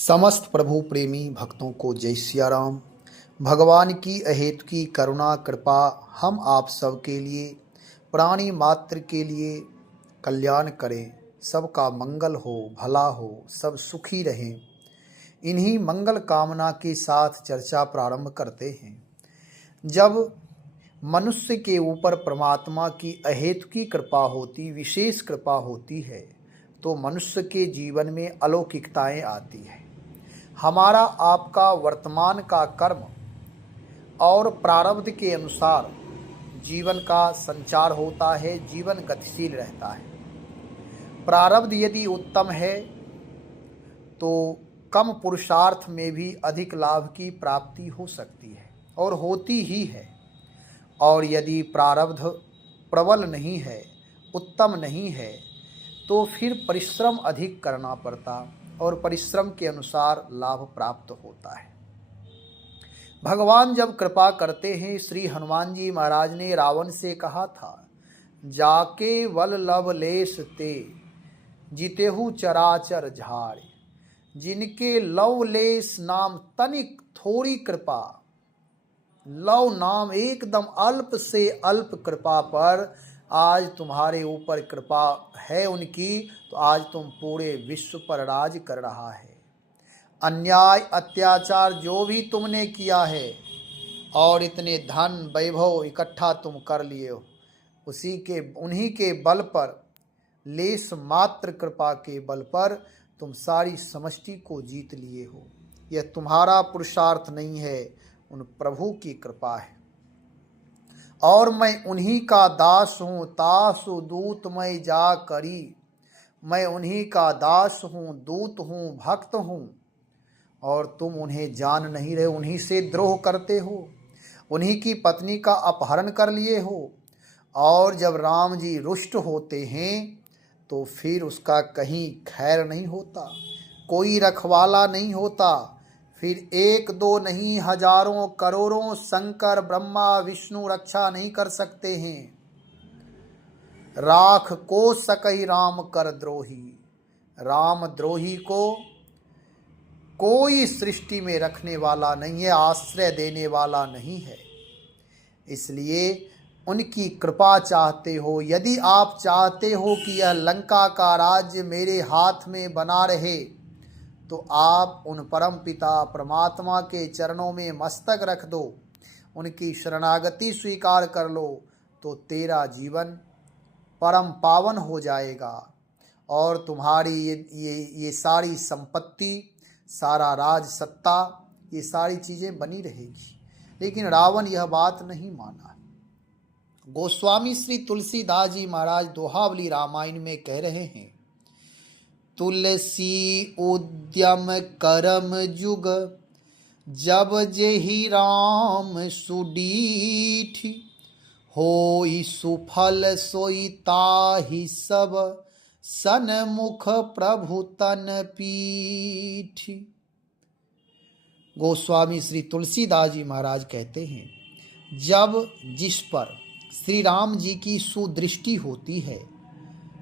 समस्त प्रभु प्रेमी भक्तों को जय सिया राम। भगवान की अहेतु की करुणा कृपा हम आप सब के लिए, प्राणी मात्र के लिए कल्याण करें। सबका मंगल हो, भला हो, सब सुखी रहें। इन्हीं मंगल कामना के साथ चर्चा प्रारंभ करते हैं। जब मनुष्य के ऊपर परमात्मा की अहेतु की कृपा होती, विशेष कृपा होती है, तो मनुष्य के जीवन में अलौकिकताएं आती है। हमारा आपका वर्तमान का कर्म और प्रारब्ध के अनुसार जीवन का संचार होता है, जीवन गतिशील रहता है। प्रारब्ध यदि उत्तम है तो कम पुरुषार्थ में भी अधिक लाभ की प्राप्ति हो सकती है और होती ही है। और यदि प्रारब्ध प्रबल नहीं है, उत्तम नहीं है, तो फिर परिश्रम अधिक करना पड़ता और परिश्रम के अनुसार लाभ प्राप्त होता है। भगवान जब कृपा करते हैं, श्री हनुमान जी महाराज ने रावण से कहा था, जाके वल लव लेस ते जितेहु चराचर झाड़। जिनके लव लेस नाम तनिक थोड़ी कृपा, लव नाम एकदम अल्प से अल्प कृपा पर आज तुम्हारे ऊपर कृपा है उनकी, तो आज तुम पूरे विश्व पर राज कर रहा है। अन्याय अत्याचार जो भी तुमने किया है और इतने धन वैभव इकट्ठा तुम कर लिए हो, उन्हीं के बल पर, लेस मात्र कृपा के बल पर तुम सारी समष्टि को जीत लिए हो। यह तुम्हारा पुरुषार्थ नहीं है, उन प्रभु की कृपा है। और मैं उन्हीं का दास हूँ, तासु दूत मैं जा करी। मैं उन्हीं का दास हूँ, दूत हूँ, भक्त हूँ, और तुम उन्हें जान नहीं रहे, उन्हीं से द्रोह करते हो, उन्हीं की पत्नी का अपहरण कर लिए हो। और जब राम जी रुष्ट होते हैं तो फिर उसका कहीं खैर नहीं होता, कोई रखवाला नहीं होता। फिर एक दो नहीं, हजारों करोड़ों शंकर ब्रह्मा विष्णु रक्षा नहीं कर सकते हैं। राख को सकई राम कर द्रोही, राम द्रोही को कोई सृष्टि में रखने वाला नहीं है, आश्रय देने वाला नहीं है। इसलिए उनकी कृपा चाहते हो। यदि आप चाहते हो कि यह लंका का राज्य मेरे हाथ में बना रहे, तो आप उन परम पिता परमात्मा के चरणों में मस्तक रख दो, उनकी शरणागति स्वीकार कर लो, तो तेरा जीवन परम पावन हो जाएगा और तुम्हारी ये सारी संपत्ति, सारा राज सत्ता, ये सारी चीज़ें बनी रहेगी। लेकिन रावण यह बात नहीं माना। गोस्वामी श्री तुलसीदास जी महाराज दोहावली रामायण में कह रहे हैं, तुलसी उद्यम करम जुग जब जेहि राम सुडीठ। होई सुफल सोई ताहि सब सन्मुख प्रभु तन पीठ। गोस्वामी श्री तुलसीदास जी महाराज कहते हैं, जब जिस पर श्री राम जी की सुदृष्टि होती है,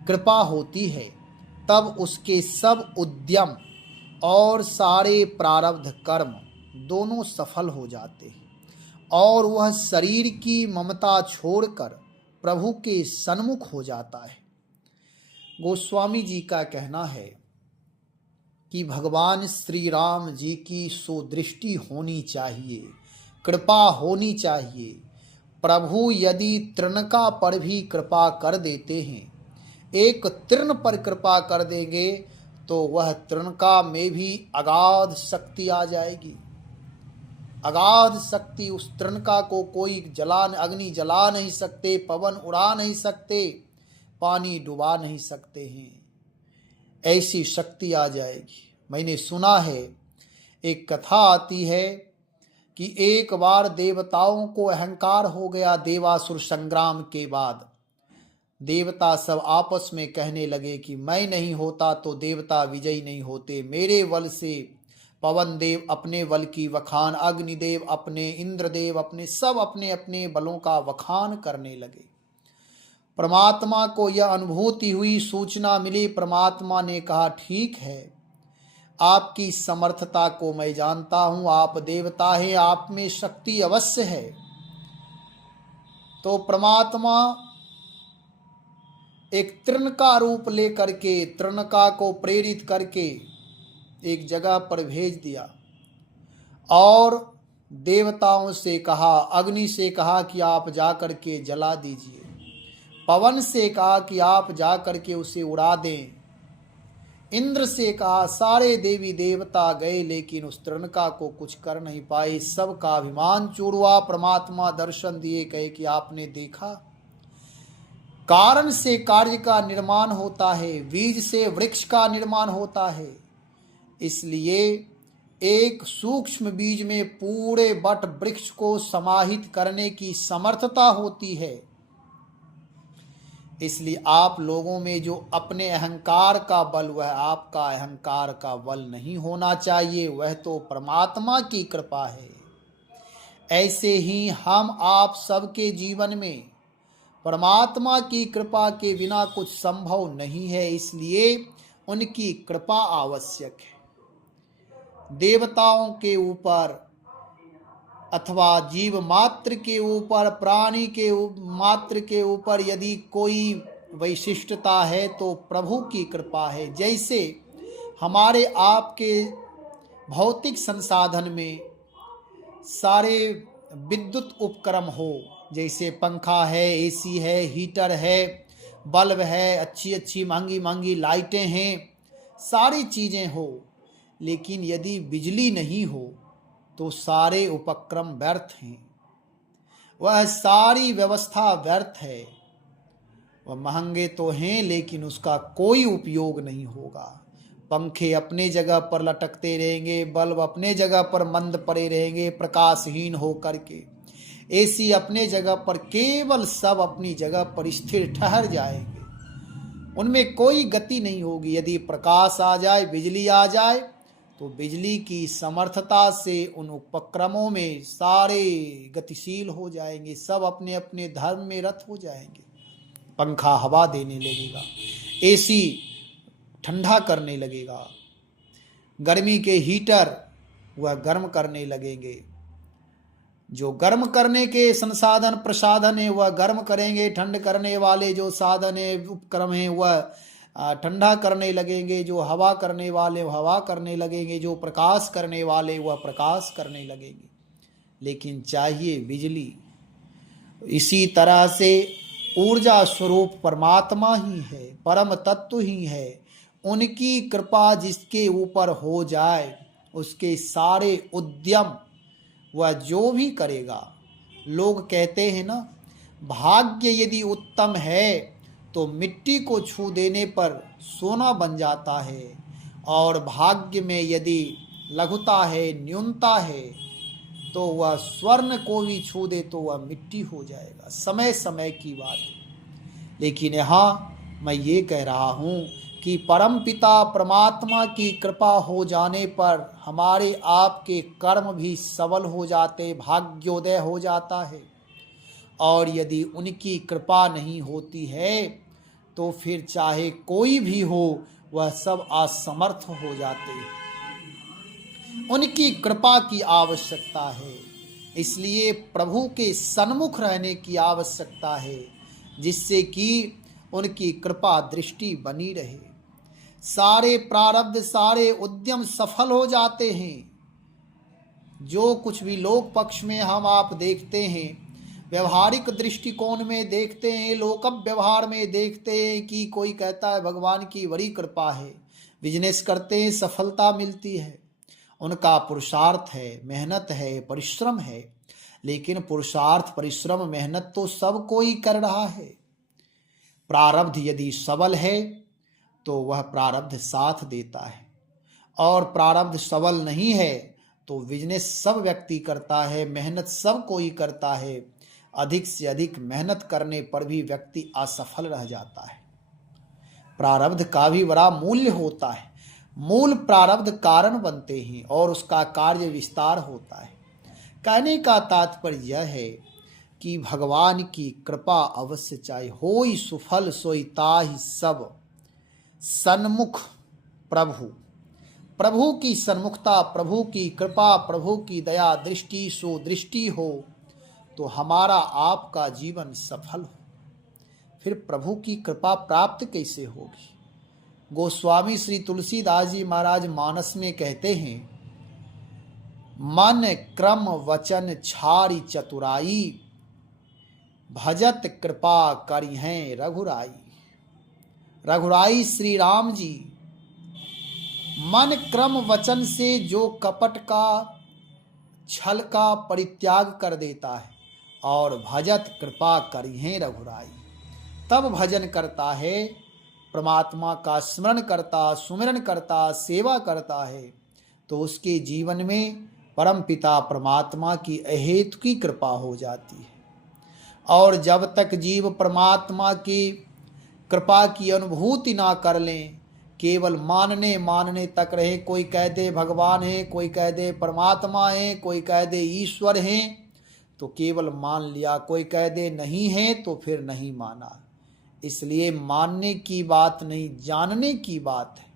कृपा होती है, तब उसके सब उद्यम और सारे प्रारब्ध कर्म दोनों सफल हो जाते हैं और वह शरीर की ममता छोड़कर प्रभु के सन्मुख हो जाता है। गोस्वामी जी का कहना है कि भगवान श्री राम जी की सुदृष्टि होनी चाहिए, कृपा होनी चाहिए। प्रभु यदि तृणका पर भी कृपा कर देते हैं, एक तृण पर कृपा कर देंगे, तो वह तृणका में भी अगाध शक्ति आ जाएगी। अगाध शक्ति, उस तृणका को कोई अग्नि जला नहीं सकते, पवन उड़ा नहीं सकते, पानी डुबा नहीं सकते हैं। ऐसी शक्ति आ जाएगी। मैंने सुना है, एक कथा आती है कि एक बार देवताओं को अहंकार हो गया। देवासुर संग्राम के बाद देवता सब आपस में कहने लगे कि मैं नहीं होता तो देवता विजयी नहीं होते। मेरे बल से पवन देव अपने बल की वखान, अग्निदेव अपने, इंद्रदेव अपने, सब अपने अपने बलों का वखान करने लगे। परमात्मा को यह अनुभूति हुई, सूचना मिली। परमात्मा ने कहा, ठीक है, आपकी समर्थता को मैं जानता हूँ, आप देवता हैं, आप में शक्ति अवश्य है। तो परमात्मा एक तृण का रूप लेकर के, तृणका को प्रेरित करके एक जगह पर भेज दिया और देवताओं से कहा, अग्नि से कहा कि आप जाकर के जला दीजिए, पवन से कहा कि आप जाकर के उसे उड़ा दें, इंद्र से कहा, सारे देवी देवता गए लेकिन उस तृणका को कुछ कर नहीं पाए। सबका अभिमान चूर हुआ। परमात्मा दर्शन दिए, कहे कि आपने देखा, कारण से कार्य का निर्माण होता है, बीज से वृक्ष का निर्माण होता है। इसलिए एक सूक्ष्म बीज में पूरे वट वृक्ष को समाहित करने की समर्थता होती है। इसलिए आप लोगों में जो अपने अहंकार का बल, वह आपका अहंकार का बल नहीं होना चाहिए, वह तो परमात्मा की कृपा है। ऐसे ही हम आप सबके जीवन में परमात्मा की कृपा के बिना कुछ संभव नहीं है, इसलिए उनकी कृपा आवश्यक है। देवताओं के ऊपर अथवा जीव मात्र के ऊपर, प्राणी के मात्र के ऊपर यदि कोई वैशिष्टता है तो प्रभु की कृपा है। जैसे हमारे आपके भौतिक संसाधन में सारे विद्युत उपकरण हो, जैसे पंखा है, एसी है, हीटर है, बल्ब है, अच्छी अच्छी महंगी महंगी लाइटें हैं, सारी चीज़ें हो, लेकिन यदि बिजली नहीं हो तो सारे उपक्रम व्यर्थ हैं। वह सारी व्यवस्था व्यर्थ है। वह महंगे तो हैं लेकिन उसका कोई उपयोग नहीं होगा। पंखे अपने जगह पर लटकते रहेंगे, बल्ब अपने जगह पर मंद पड़े रहेंगे प्रकाशहीन हो करके, एसी अपने जगह पर, केवल सब अपनी जगह पर स्थिर ठहर जाएंगे, उनमें कोई गति नहीं होगी। यदि प्रकाश आ जाए, बिजली आ जाए, तो बिजली की समर्थता से उन उपक्रमों में सारे गतिशील हो जाएंगे, सब अपने अपने धर्म में रत हो जाएंगे। पंखा हवा देने लगेगा, एसी ठंडा करने लगेगा, गर्मी के हीटर वह गर्म करने लगेंगे, जो गर्म करने के संसाधन प्रसाधन है वह गर्म करेंगे, ठंड करने वाले जो साधन है उपक्रम है वह ठंडा करने लगेंगे, जो हवा करने वाले हवा करने लगेंगे, जो प्रकाश करने वाले वह प्रकाश करने लगेंगे। लेकिन चाहिए बिजली। इसी तरह से ऊर्जा स्वरूप परमात्मा ही है, परम तत्व ही है। उनकी कृपा जिसके ऊपर हो जाए, उसके सारे उद्यम वह जो भी करेगा। लोग कहते हैं ना, भाग्य यदि उत्तम है तो मिट्टी को छू देने पर सोना बन जाता है, और भाग्य में यदि लघुता है, न्यूनता है, तो वह स्वर्ण को भी छू दे तो वह मिट्टी हो जाएगा। समय समय की बात है। लेकिन यहाँ मैं ये कह रहा हूँ कि परम पिता परमात्मा की कृपा हो जाने पर हमारे आपके कर्म भी सबल हो जाते, भाग्योदय हो जाता है। और यदि उनकी कृपा नहीं होती है तो फिर चाहे कोई भी हो, वह सब असमर्थ हो जाते। उनकी कृपा की आवश्यकता है, इसलिए प्रभु के सन्मुख रहने की आवश्यकता है, जिससे कि उनकी कृपा दृष्टि बनी रहे। सारे प्रारब्ध, सारे उद्यम सफल हो जाते हैं। जो कुछ भी लोक पक्ष में हम आप देखते हैं, व्यवहारिक दृष्टिकोण में देखते हैं, लोक व्यवहार में देखते हैं कि कोई कहता है भगवान की बड़ी कृपा है, बिजनेस करते हैं सफलता मिलती है, उनका पुरुषार्थ है, मेहनत है, परिश्रम है। लेकिन पुरुषार्थ, परिश्रम, मेहनत तो सब कोई कर रहा है। प्रारब्ध यदि सबल है तो वह प्रारब्ध साथ देता है, और प्रारब्ध सबल नहीं है तो बिजनेस सब व्यक्ति करता है, मेहनत सब कोई करता है। अधिक से अधिक मेहनत करने पर भी व्यक्ति असफल रह जाता है। प्रारब्ध का भी बड़ा मूल्य होता है। मूल प्रारब्ध कारण बनते हैं और उसका कार्य विस्तार होता है। कहने का तात्पर्य यह है कि भगवान की कृपा अवश्य चाहिए। होई सुफल सोई ताहि सब, सन्मुख प्रभु प्रभु की सन्मुखता, प्रभु की कृपा, प्रभु की दया दृष्टि सुदृष्टि हो तो हमारा आपका जीवन सफल हो। फिर प्रभु की कृपा प्राप्त कैसे होगी? गोस्वामी श्री तुलसीदास जी महाराज मानस में कहते हैं, मन क्रम वचन छारी चतुराई, भजत कृपा करी हैं रघुराई। रघुराई श्री राम जी मन क्रम वचन से जो कपट का छल का परित्याग कर देता है और भजत कृपा करी हैं रघुराई, तब भजन करता है, परमात्मा का स्मरण करता, सुमिरन करता, सेवा करता है, तो उसके जीवन में परम पिता परमात्मा की अहेतु की कृपा हो जाती है। और जब तक जीव परमात्मा की कृपा की अनुभूति ना कर लें, केवल मानने तक रहे, कोई कह दे भगवान है, कोई कह दे परमात्मा है, कोई कह दे ईश्वर है, तो केवल मान लिया, कोई कह दे नहीं है तो फिर नहीं माना। इसलिए मानने की बात नहीं, जानने की बात है।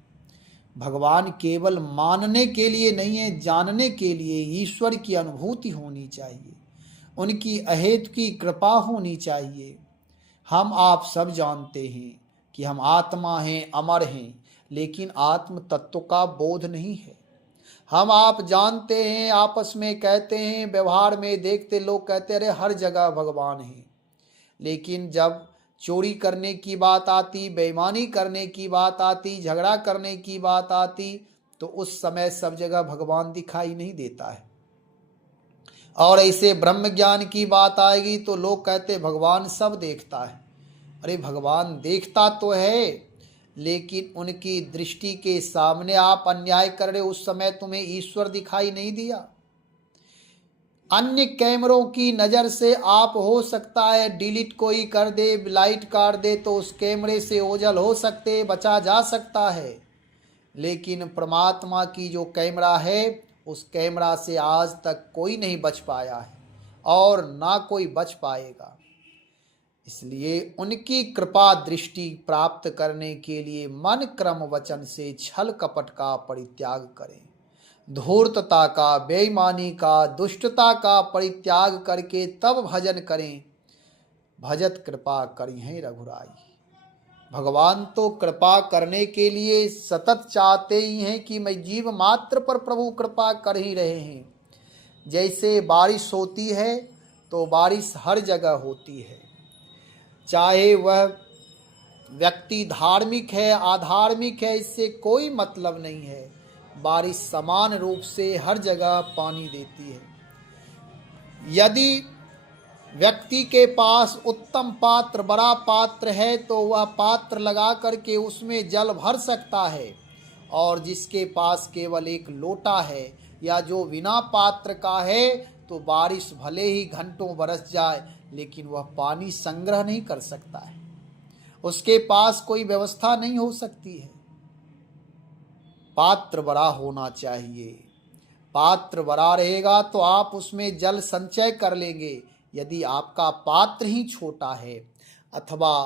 भगवान केवल मानने के लिए नहीं है, जानने के लिए ईश्वर की अनुभूति होनी चाहिए, उनकी अहेतु की कृपा होनी चाहिए। हम आप सब जानते हैं कि हम आत्मा हैं, अमर हैं, लेकिन आत्म तत्व का बोध नहीं है। हम आप जानते हैं, आपस में कहते हैं, व्यवहार में देखते लोग कहते अरे हर जगह भगवान है, लेकिन जब चोरी करने की बात आती, बेईमानी करने की बात आती, झगड़ा करने की बात आती, तो उस समय सब जगह भगवान दिखाई नहीं देता है। और ऐसे ब्रह्म ज्ञान की बात आएगी तो लोग कहते भगवान सब देखता है। अरे भगवान देखता तो है, लेकिन उनकी दृष्टि के सामने आप अन्याय कर रहे, उस समय तुम्हें ईश्वर दिखाई नहीं दिया। अन्य कैमरों की नज़र से आप हो सकता है डिलीट कोई कर दे, लाइट काट दे, तो उस कैमरे से ओझल हो सकते, बचा जा सकता है, लेकिन परमात्मा की जो कैमरा है, उस कैमरा से आज तक कोई नहीं बच पाया है और ना कोई बच पाएगा। इसलिए उनकी कृपा दृष्टि प्राप्त करने के लिए मन क्रम वचन से छल कपट का परित्याग करें, धूर्तता का, बेईमानी का, दुष्टता का परित्याग करके तब भजन करें। भजत कृपा करी हैं रघुराई। भगवान तो कृपा करने के लिए सतत चाहते ही हैं कि मैं जीव मात्र पर प्रभु कृपा कर ही रहे हैं। जैसे बारिश होती है तो बारिश हर जगह होती है, चाहे वह व्यक्ति धार्मिक है आधार्मिक है, इससे कोई मतलब नहीं है। बारिश समान रूप से हर जगह पानी देती है। यदि व्यक्ति के पास उत्तम पात्र, बड़ा पात्र है, तो वह पात्र लगा करके उसमें जल भर सकता है, और जिसके पास केवल एक लोटा है या जो बिना पात्र का है, तो बारिश भले ही घंटों बरस जाए लेकिन वह पानी संग्रह नहीं कर सकता है, उसके पास कोई व्यवस्था नहीं हो सकती है। पात्र बड़ा होना चाहिए। पात्र बड़ा रहेगा तो आप उसमें जल संचय कर लेंगे। यदि आपका पात्र ही छोटा है, अथवा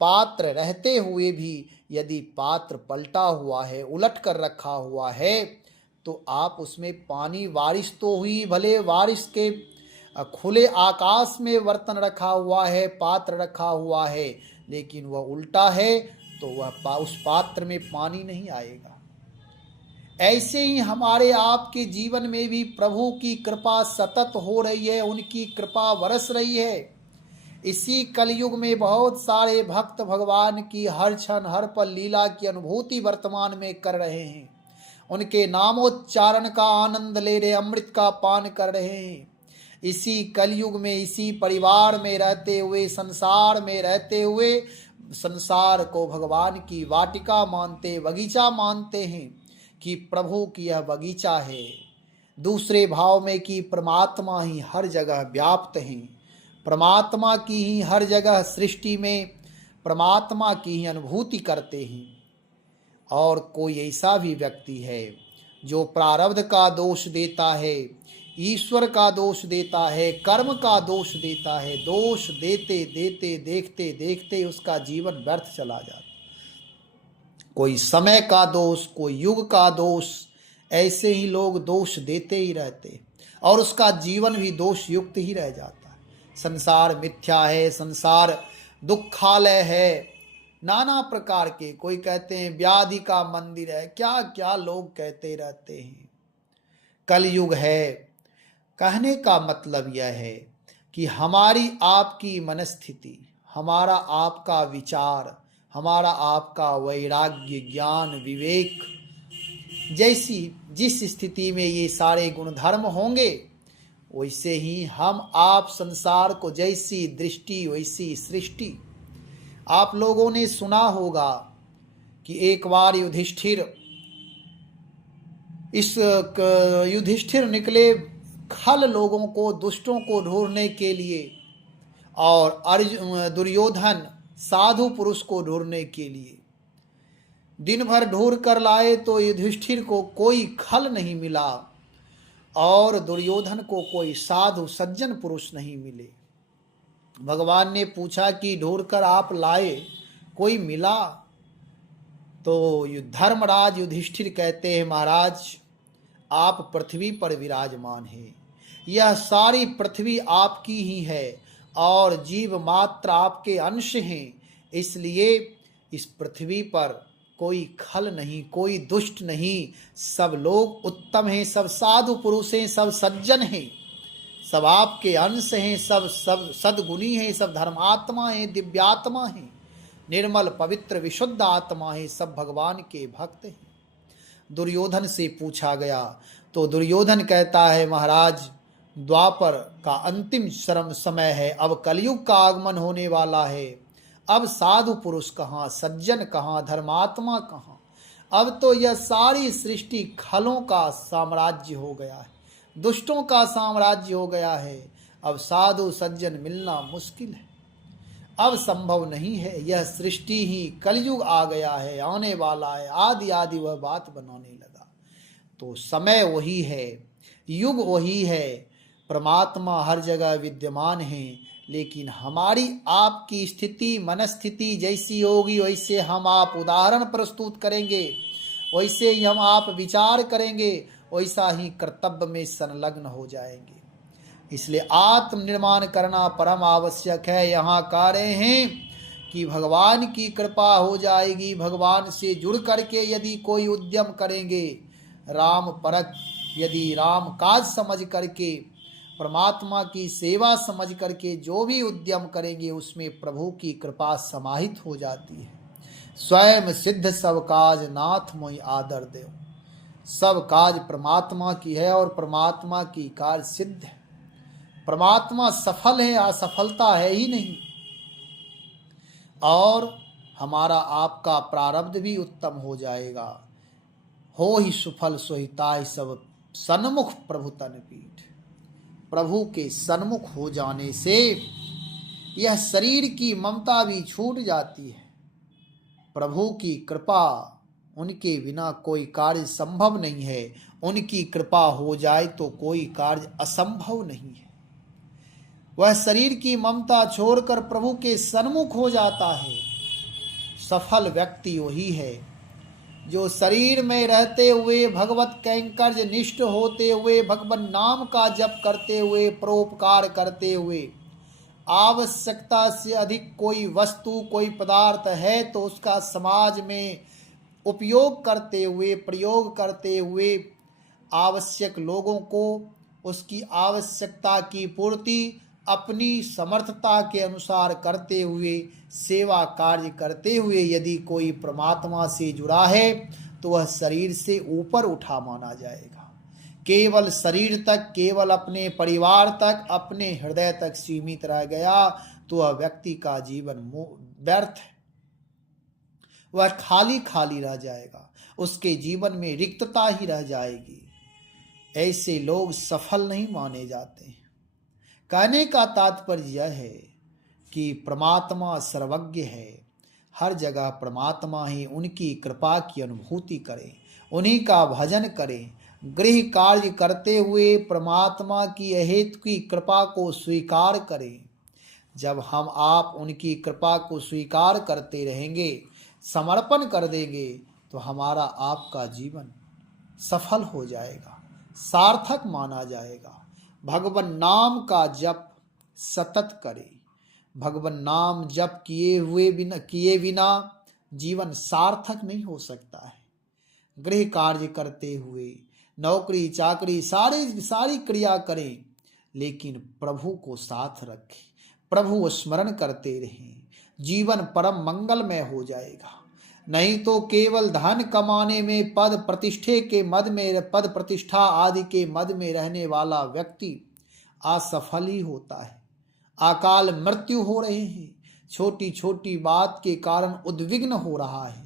पात्र रहते हुए भी यदि पात्र पलटा हुआ है, उलट कर रखा हुआ है, तो आप उसमें पानी, बारिश तो हुई, भले बारिश के खुले आकाश में बर्तन रखा हुआ है, पात्र रखा हुआ है, लेकिन वह उल्टा है तो वह उस पात्र में पानी नहीं आएगा। ऐसे ही हमारे आपके जीवन में भी प्रभु की कृपा सतत हो रही है, उनकी कृपा बरस रही है। इसी कलयुग में बहुत सारे भक्त भगवान की हर क्षण हर पल लीला की अनुभूति वर्तमान में कर रहे हैं, उनके नामोच्चारण का आनंद ले रहे, अमृत का पान कर रहे हैं। इसी कलयुग में, इसी परिवार में रहते हुए, संसार में रहते हुए, संसार को भगवान की वाटिका मानते, बगीचा मानते हैं कि प्रभु की यह बगीचा है। दूसरे भाव में कि परमात्मा ही हर जगह व्याप्त हैं, परमात्मा की ही हर जगह सृष्टि में परमात्मा की ही अनुभूति करते हैं। और कोई ऐसा भी व्यक्ति है जो प्रारब्ध का दोष देता है, ईश्वर का दोष देता है, कर्म का दोष देता है, दोष देते देते देखते देखते उसका जीवन व्यर्थ चला जाता। कोई समय का दोष, कोई युग का दोष, ऐसे ही लोग दोष देते ही रहते और उसका जीवन भी दोष युक्त ही रह जाता है। संसार मिथ्या है, संसार दुखालय है, नाना प्रकार के, कोई कहते हैं व्याधि का मंदिर है, क्या क्या लोग कहते रहते हैं। कलयुग है। कहने का मतलब यह है कि हमारी आपकी मनस्थिति, हमारा आपका विचार, हमारा आपका वैराग्य, ज्ञान, विवेक जैसी जिस स्थिति में ये सारे गुण धर्म होंगे, वैसे ही हम आप संसार को, जैसी दृष्टि वैसी सृष्टि। आप लोगों ने सुना होगा कि एक बार युधिष्ठिर निकले खल लोगों को, दुष्टों को ढूंढने के लिए, और दुर्योधन साधु पुरुष को ढूंढने के लिए। दिन भर ढूंढ कर लाए तो युधिष्ठिर को कोई खल नहीं मिला और दुर्योधन को कोई साधु सज्जन पुरुष नहीं मिले। भगवान ने पूछा कि ढूंढ कर आप लाए, कोई मिला? तो धर्मराज युधिष्ठिर कहते हैं, महाराज आप पृथ्वी पर विराजमान हैं, यह सारी पृथ्वी आपकी ही है और जीव मात्र आपके अंश हैं, इसलिए इस पृथ्वी पर कोई खल नहीं, कोई दुष्ट नहीं, सब लोग उत्तम हैं, सब साधु पुरुष हैं, सब सज्जन हैं, सब आपके अंश हैं, सब सद्गुणी हैं, सब धर्मात्मा हैं, दिव्यात्मा हैं, निर्मल पवित्र विशुद्ध आत्मा हैं, सब भगवान के भक्त हैं। दुर्योधन से पूछा गया तो दुर्योधन कहता है, महाराज द्वापर का अंतिम समय है, अब कलयुग का आगमन होने वाला है, अब साधु पुरुष कहाँ, सज्जन कहाँ, धर्मात्मा कहाँ, अब तो यह सारी सृष्टि खलों का साम्राज्य हो गया है, दुष्टों का साम्राज्य हो गया है, अब साधु सज्जन मिलना मुश्किल है, अब संभव नहीं है, यह सृष्टि ही कलयुग आ गया है, आने वाला है, आदि आदि वह बात बनाने लगा। तो समय वही है, युग वही है, परमात्मा हर जगह विद्यमान है, लेकिन हमारी आपकी स्थिति, मनस्थिति जैसी होगी वैसे हम आप उदाहरण प्रस्तुत करेंगे, वैसे ही हम आप विचार करेंगे, वैसा ही कर्तव्य में संलग्न हो जाएंगे। इसलिए आत्मनिर्माण करना परम आवश्यक है। यहाँ कह रहे हैं कि भगवान की कृपा हो जाएगी, भगवान से जुड़ करके यदि कोई उद्यम करेंगे, राम परक यदि राम काज समझ करके, परमात्मा की सेवा समझ करके जो भी उद्यम करेंगे, उसमें प्रभु की कृपा समाहित हो जाती है। स्वयं सिद्ध सब काज नाथ मोहि आदर देव। सब काज परमात्मा की है और परमात्मा की कार्य सिद्ध है। परमात्मा सफल है, असफलता है ही नहीं। और हमारा आपका प्रारब्ध भी उत्तम हो जाएगा। हो ही सुफल सोहिताय सब सन्मुख प्रभु तन पीठ। प्रभु के सन्मुख हो जाने से यह शरीर की ममता भी छूट जाती है। प्रभु की कृपा, उनके बिना कोई कार्य संभव नहीं है। उनकी कृपा हो जाए तो कोई कार्य असंभव नहीं है। वह शरीर की ममता छोड़कर प्रभु के सन्मुख हो जाता है। सफल व्यक्ति वही है जो शरीर में रहते हुए भगवत कैंकर्य निष्ठ होते हुए, भगवान नाम का जप करते हुए, परोपकार करते हुए, आवश्यकता से अधिक कोई वस्तु, कोई पदार्थ है तो उसका समाज में उपयोग करते हुए, प्रयोग करते हुए, आवश्यक लोगों को उसकी आवश्यकता की पूर्ति अपनी समर्थता के अनुसार करते हुए, सेवा कार्य करते हुए यदि कोई परमात्मा से जुड़ा है तो वह शरीर से ऊपर उठा माना जाएगा। केवल शरीर तक, केवल अपने परिवार तक, अपने हृदय तक सीमित रह गया तो वह व्यक्ति का जीवन व्यर्थ है। वह खाली खाली रह जाएगा, उसके जीवन में रिक्तता ही रह जाएगी। ऐसे लोग सफल नहीं माने जाते हैं। कहने का तात्पर्य यह है कि परमात्मा सर्वज्ञ है, हर जगह परमात्मा ही, उनकी कृपा की अनुभूति करें, उन्हीं का भजन करें, गृह कार्य करते हुए परमात्मा की अहेतु की कृपा को स्वीकार करें। जब हम आप उनकी कृपा को स्वीकार करते रहेंगे, समर्पण कर देंगे तो हमारा आपका जीवन सफल हो जाएगा, सार्थक माना जाएगा। भगवान नाम का जप सतत करे। भगवान नाम जप किए बिना जीवन सार्थक नहीं हो सकता है। गृह कार्य करते हुए, नौकरी चाकरी सारी क्रिया करें, लेकिन प्रभु को साथ रखें, प्रभु स्मरण करते रहें, जीवन परम मंगलमय हो जाएगा। नहीं तो केवल धन कमाने में, पद प्रतिष्ठा आदि के मद में रहने वाला व्यक्ति असफल ही होता है। अकाल मृत्यु हो रहे हैं, छोटी छोटी बात के कारण उद्विग्न हो रहा है,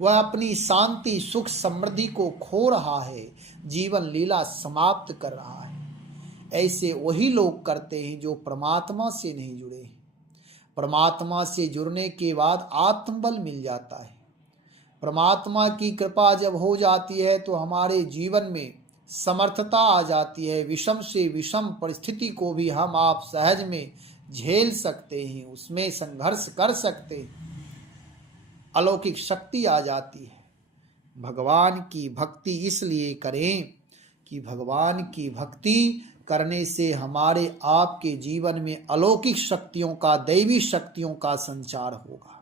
वह अपनी शांति सुख समृद्धि को खो रहा है, जीवन लीला समाप्त कर रहा है। ऐसे वही लोग करते हैं जो परमात्मा से नहीं जुड़े हैं। परमात्मा से जुड़ने के बाद आत्मबल मिल जाता है। परमात्मा की कृपा जब हो जाती है तो हमारे जीवन में समर्थता आ जाती है। विषम से विषम परिस्थिति को भी हम आप सहज में झेल सकते हैं, उसमें संघर्ष कर सकते हैं, अलौकिक शक्ति आ जाती है। भगवान की भक्ति इसलिए करें कि भगवान की भक्ति करने से हमारे आपके जीवन में अलौकिक शक्तियों का, दैवी शक्तियों का संचार होगा।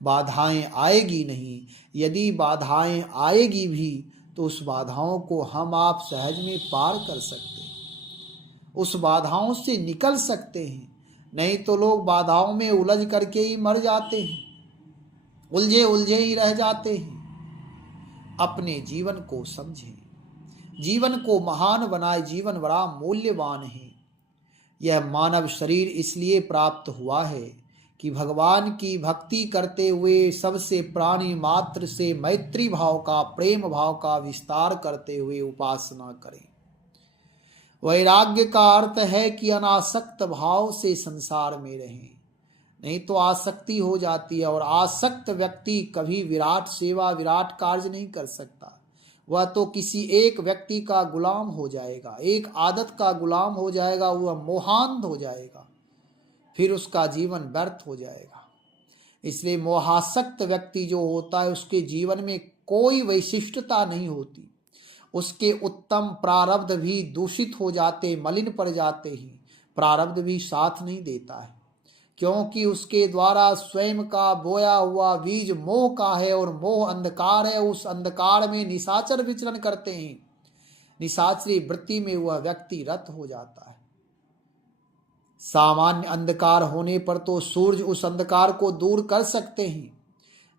बाधाएं आएगी नहीं, यदि बाधाएं आएगी भी तो उस बाधाओं को हम आप सहज में पार कर सकते हैं, उस बाधाओं से निकल सकते हैं। नहीं तो लोग बाधाओं में उलझ करके ही मर जाते हैं, उलझे ही रह जाते हैं। अपने जीवन को समझें, जीवन को महान बनाए। जीवन बड़ा मूल्यवान है। यह मानव शरीर इसलिए प्राप्त हुआ है कि भगवान की भक्ति करते हुए सबसे प्राणी मात्र से मैत्री भाव का, प्रेम भाव का विस्तार करते हुए उपासना करें। वैराग्य का अर्थ है कि अनासक्त भाव से संसार में रहें, नहीं तो आसक्ति हो जाती है। और आसक्त व्यक्ति कभी विराट सेवा, विराट कार्य नहीं कर सकता। वह तो किसी एक व्यक्ति का गुलाम हो जाएगा, एक आदत का गुलाम हो जाएगा, वह मोहांध हो जाएगा, फिर उसका जीवन व्यर्थ हो जाएगा। इसलिए मोहासक्त व्यक्ति जो होता है उसके जीवन में कोई वैशिष्टता नहीं होती। उसके उत्तम प्रारब्ध भी दूषित हो जाते, मलिन पड़ जाते हैं, प्रारब्ध भी साथ नहीं देता है, क्योंकि उसके द्वारा स्वयं का बोया हुआ बीज मोह का है, और मोह अंधकार है। उस अंधकार में निशाचर विचरण करते हैं, निशाचरी वृत्ति में वह व्यक्ति रत हो जाता है। सामान्य अंधकार होने पर तो सूर्य उस अंधकार को दूर कर सकते हैं,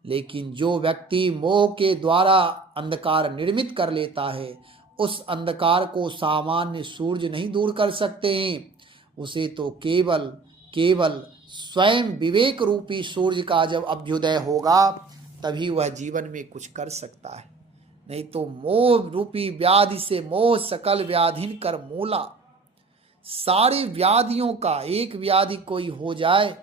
लेकिन जो व्यक्ति मोह के द्वारा अंधकार निर्मित कर लेता है, उस अंधकार को सामान्य सूर्य नहीं दूर कर सकते हैं। उसे तो केवल स्वयं विवेक रूपी सूर्य का जब अभ्युदय होगा तभी वह जीवन में कुछ कर सकता है। नहीं तो मोह रूपी व्याधि से मोह सकल व्याधिन कर मूला। सारी व्याधियों का एक व्याधि कोई हो जाए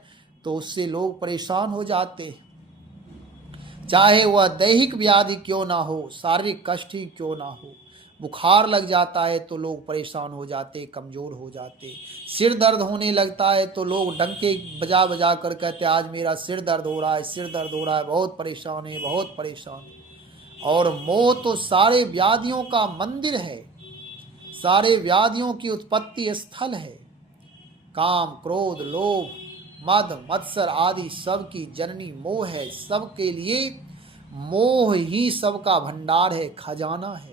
तो उससे लोग परेशान हो जाते हैं, चाहे वह दैहिक व्याधि क्यों ना हो, शारीरिक कष्ट ही क्यों ना हो। बुखार लग जाता है तो लोग परेशान हो जाते, कमजोर हो जाते। सिर दर्द होने लगता है तो लोग डंके बजा बजा कर कहते आज मेरा सिर दर्द हो रहा है, सिर दर्द हो रहा है, बहुत परेशान है, बहुत परेशान है। और मोह तो सारे व्याधियों का मंदिर है, सारे व्याधियों की उत्पत्ति स्थल है। काम, क्रोध, लोभ, मद, मत्सर आदि सब की जननी मोह है। सबके लिए मोह ही सबका भंडार है, खजाना है।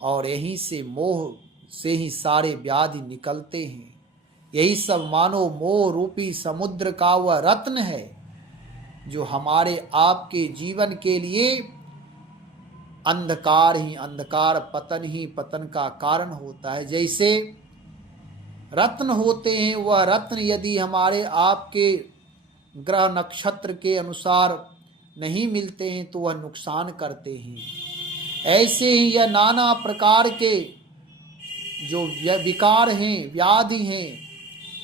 और यहीं से मोह से ही सारे व्याधि निकलते हैं। यही सब मानो मोह रूपी समुद्र का वह रत्न है जो हमारे आपके जीवन के लिए अंधकार ही अंधकार, पतन ही पतन का कारण होता है। जैसे रत्न होते हैं, वह रत्न यदि हमारे आपके ग्रह नक्षत्र के अनुसार नहीं मिलते हैं तो वह नुकसान करते हैं। ऐसे ही यह नाना प्रकार के जो विकार हैं, व्याधि हैं,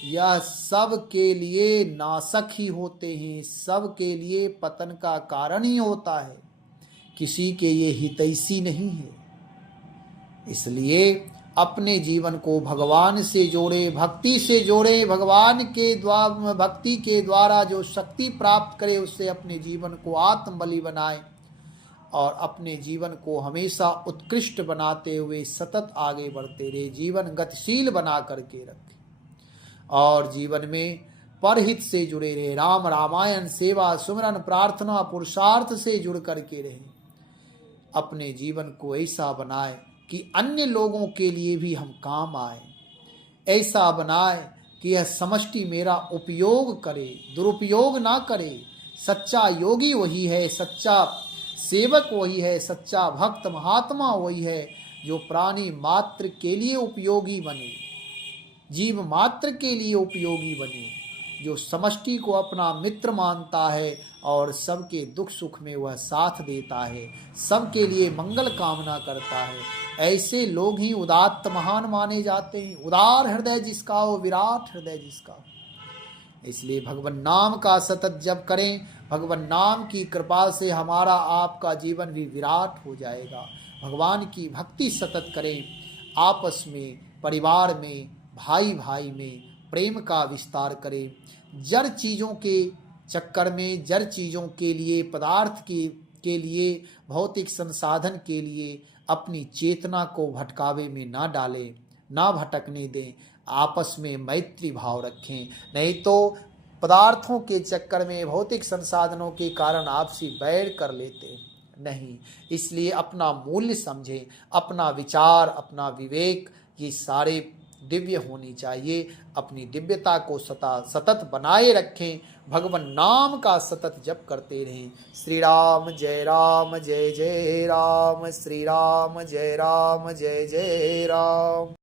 यह सब के लिए नाशक ही होते हैं, सब के लिए पतन का कारण ही होता है, किसी के ये हितैषी नहीं है। इसलिए अपने जीवन को भगवान से जोड़े, भक्ति से जोड़े। भगवान के द्वारा, भक्ति के द्वारा जो शक्ति प्राप्त करे उससे अपने जीवन को आत्मबली बनाए और अपने जीवन को हमेशा उत्कृष्ट बनाते हुए सतत आगे बढ़ते रहे, जीवन गतिशील बना करके रखें और जीवन में परहित से जुड़े रहे, राम रामायण सेवा सुमरन प्रार्थना पुरुषार्थ से जुड़ करके रहे। अपने जीवन को ऐसा बनाए कि अन्य लोगों के लिए भी हम काम आए, ऐसा बनाए कि यह समष्टि मेरा उपयोग करे, दुरुपयोग ना करे। सच्चा योगी वही है, सच्चा सेवक वही है, सच्चा भक्त महात्मा वही है जो प्राणी मात्र के लिए उपयोगी बने, जीव मात्र के लिए उपयोगी बने, जो समष्टि को अपना मित्र मानता है और सबके दुख सुख में वह साथ देता है, सबके लिए मंगल कामना करता है। ऐसे लोग ही उदात्त महान माने जाते हैं। उदार हृदय जिसका हो, विराट हृदय जिसका हो। इसलिए भगवान नाम का सतत जप करें। भगवान नाम की कृपा से हमारा आपका जीवन भी विराट हो जाएगा। भगवान की भक्ति सतत करें। आपस में, परिवार में, भाई भाई में प्रेम का विस्तार करें। जड़ चीज़ों के चक्कर में, जड़ चीज़ों के लिए, पदार्थ के लिए, भौतिक संसाधन के लिए अपनी चेतना को भटकावे में ना डालें, ना भटकने दें। आपस में मैत्री भाव रखें, नहीं तो पदार्थों के चक्कर में, भौतिक संसाधनों के कारण आपसी बैर कर लेते नहीं। इसलिए अपना मूल्य समझें, अपना विचार, अपना विवेक, ये सारे दिव्य होनी चाहिए। अपनी दिव्यता को सतत बनाए रखें। भगवान नाम का सतत जप करते रहें। श्री राम जय राम, जय जय राम, श्री राम जय राम, जय जय राम।